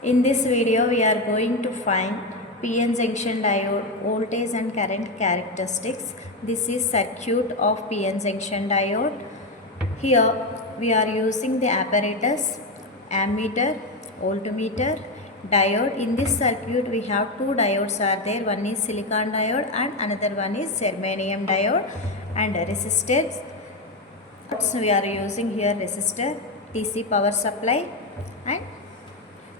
In this video, we are going to find PN junction diode voltage and current characteristics. This is circuit of PN junction diode. Here we are using the apparatus, ammeter, voltmeter, diode. In this circuit, we have two diodes are there. One is silicon diode and another one is germanium diode and resistors. So we are using here resistor, DC power supply and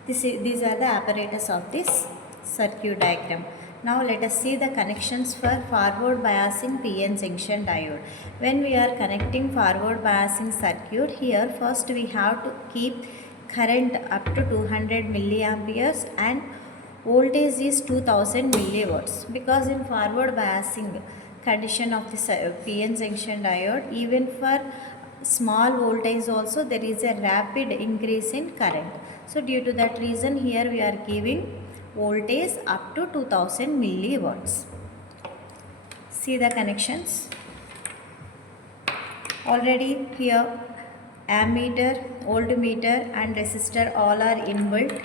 these are the apparatus of this circuit diagram. Now let us see the connections for forward biasing PN junction diode. When we are connecting forward biasing circuit, here first we have to keep current up to 200 milliamperes and voltage is 2000 millivolts, because in forward biasing condition of this PN junction diode, even for small voltage also there is a rapid increase in current. So due to that reason, here we are giving voltage up to 2000 millivolts. See the connections. Already here ammeter, voltmeter and resistor all are inbuilt.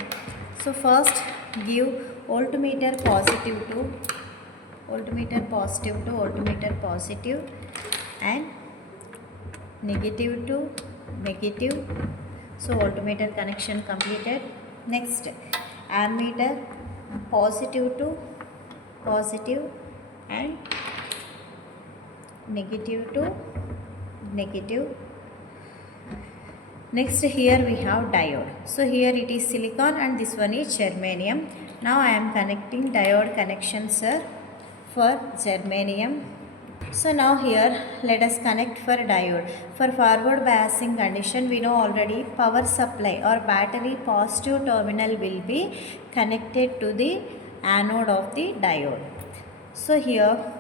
So first give voltmeter positive to voltmeter positive and negative to negative. So voltmeter connection completed. Next ammeter positive to positive and negative to negative. Next here we have diode. So here it is silicon and this one is germanium. Now I am connecting diode connections for germanium. So now here let us connect for diode. For forward biasing condition, we know already power supply or battery positive terminal will be connected to the anode of the diode. So here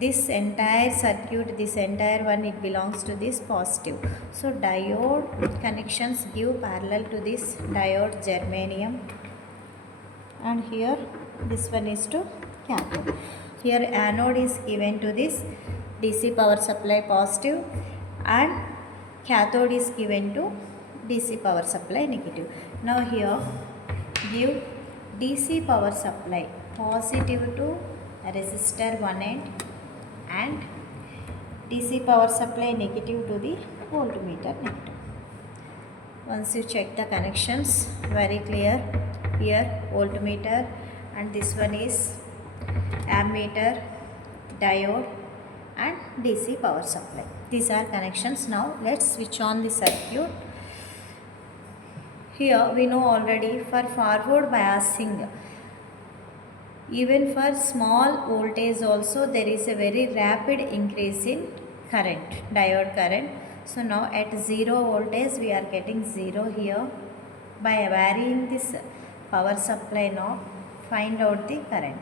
this entire circuit, this entire one, it belongs to this positive. So diode connections give parallel to this diode germanium, and here this one is to cathode. Here anode is given to this DC power supply positive and cathode is given to DC power supply negative. Now here give DC power supply positive to resistor one end and DC power supply negative to the voltmeter negative. Once you check the connections, very clear. Here voltmeter and this one is ammeter, diode and DC power supply. These are connections. Now let's switch on the circuit. Here we know already for forward biasing, even for small voltage also there is a very rapid increase in current, diode current. So now at 0 voltage we are getting 0 here. By varying this power supply knob, find out the current.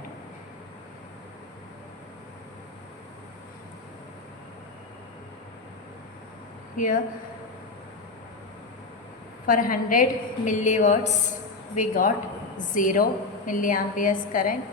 Here for 100 milliwatts we got 0 milliamperes current.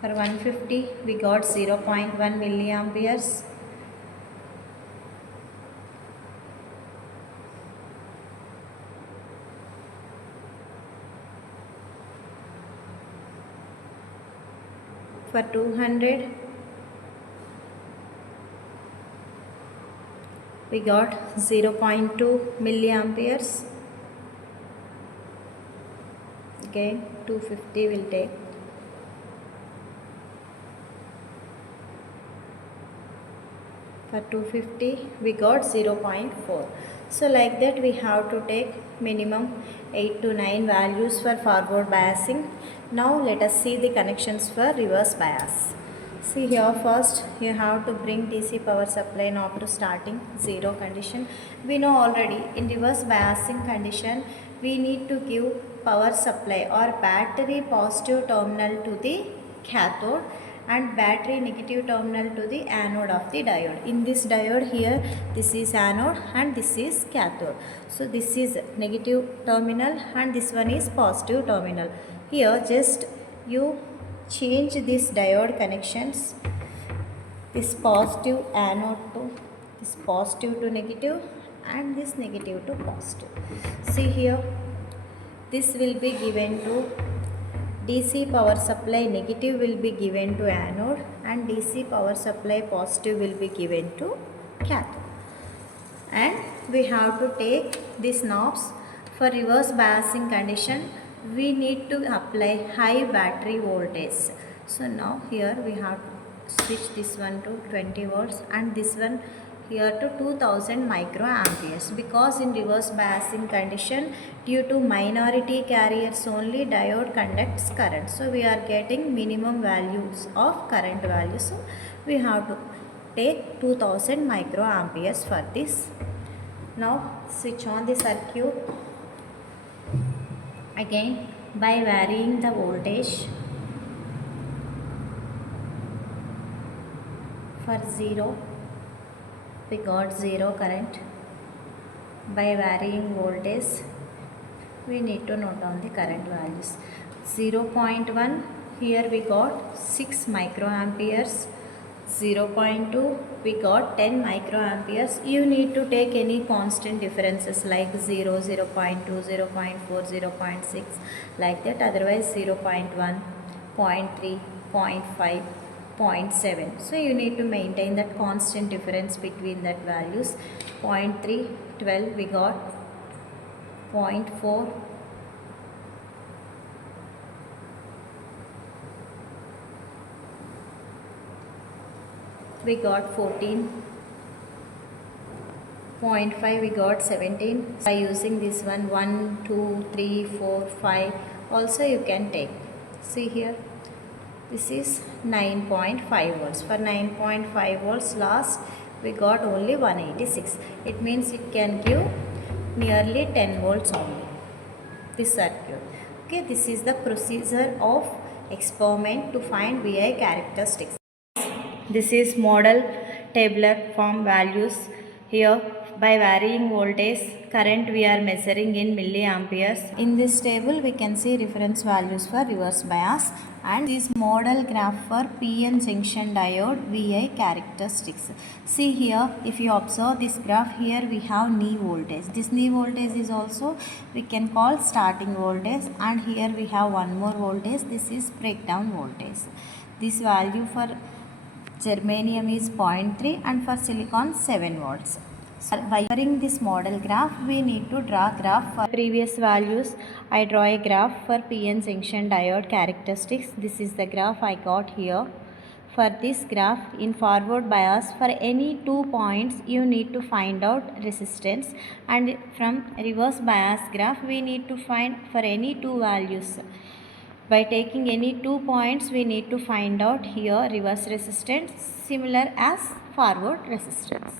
For 150 we got 0.1 milliamperes. For 200 we got 0.2 milliamperes. Again 250 will take. For 250 we got 0.4. So like that we have to take minimum 8 to 9 values for forward biasing. Now let us see the connections for reverse bias. See here first you have to bring DC power supply knob to starting 0 condition. We know already in reverse biasing condition we need to give power supply or battery positive terminal to the cathode and battery negative terminal to the anode of the diode. In this diode here, this is anode and this is cathode. So this is negative terminal and this one is positive terminal. Here just you change this diode connections, this positive anode to this positive to negative and this negative to positive. See here, this will be given to DC power supply negative will be given to anode and DC power supply positive will be given to cathode. And we have to take these knobs. For reverse biasing condition, we need to apply high battery voltage. So now here we have to switch this one to 20 volts and this one here to 2000 microamperes, because in reverse biasing condition, due to minority carriers only, diode conducts current. So we are getting minimum values of current value. So we have to take 2000 microamperes for this. Now switch on the circuit again by varying the voltage. For 0 we got 0 current. By varying voltage we need to note down the current values. 0.1 here we got 6 microamperes. 0.2 we got 10 microamperes. You need to take any constant differences like 0, 0.2, 0.4, 0.6 like that, otherwise 0.1, 0.3, 0.5, 0.7. So you need to maintain that constant difference between that values. 0.3, 12 we got, 0.4, we got 14, 0.5 we got 17. By using this one 1, 2, 3, 4, 5 also you can take. See here, this is 9.5 volts. For 9.5 volts last we got only 186. It means it can give nearly 10 volts only, this circuit. Okay, this is the procedure of experiment to find VI characteristics. This is model tabular form values. Here by varying voltage current we are measuring in milliamperes. In this table we can see reference values for reverse bias and this model graph for PN junction diode VI characteristics. See here, if you observe this graph, here we have knee voltage. This knee voltage is also we can call starting voltage, and here we have one more voltage, this is breakdown voltage. This value for germanium is 0.3 and for silicon 7 volts. So by covering this model graph, we need to draw graph for previous values. I draw a graph for PN junction diode characteristics. This is the graph I got here. For this graph, in forward bias, for any 2 points you need to find out resistance, and from reverse bias graph we need to find for any 2 values. By taking any 2 points we need to find out here reverse resistance similar as forward resistance.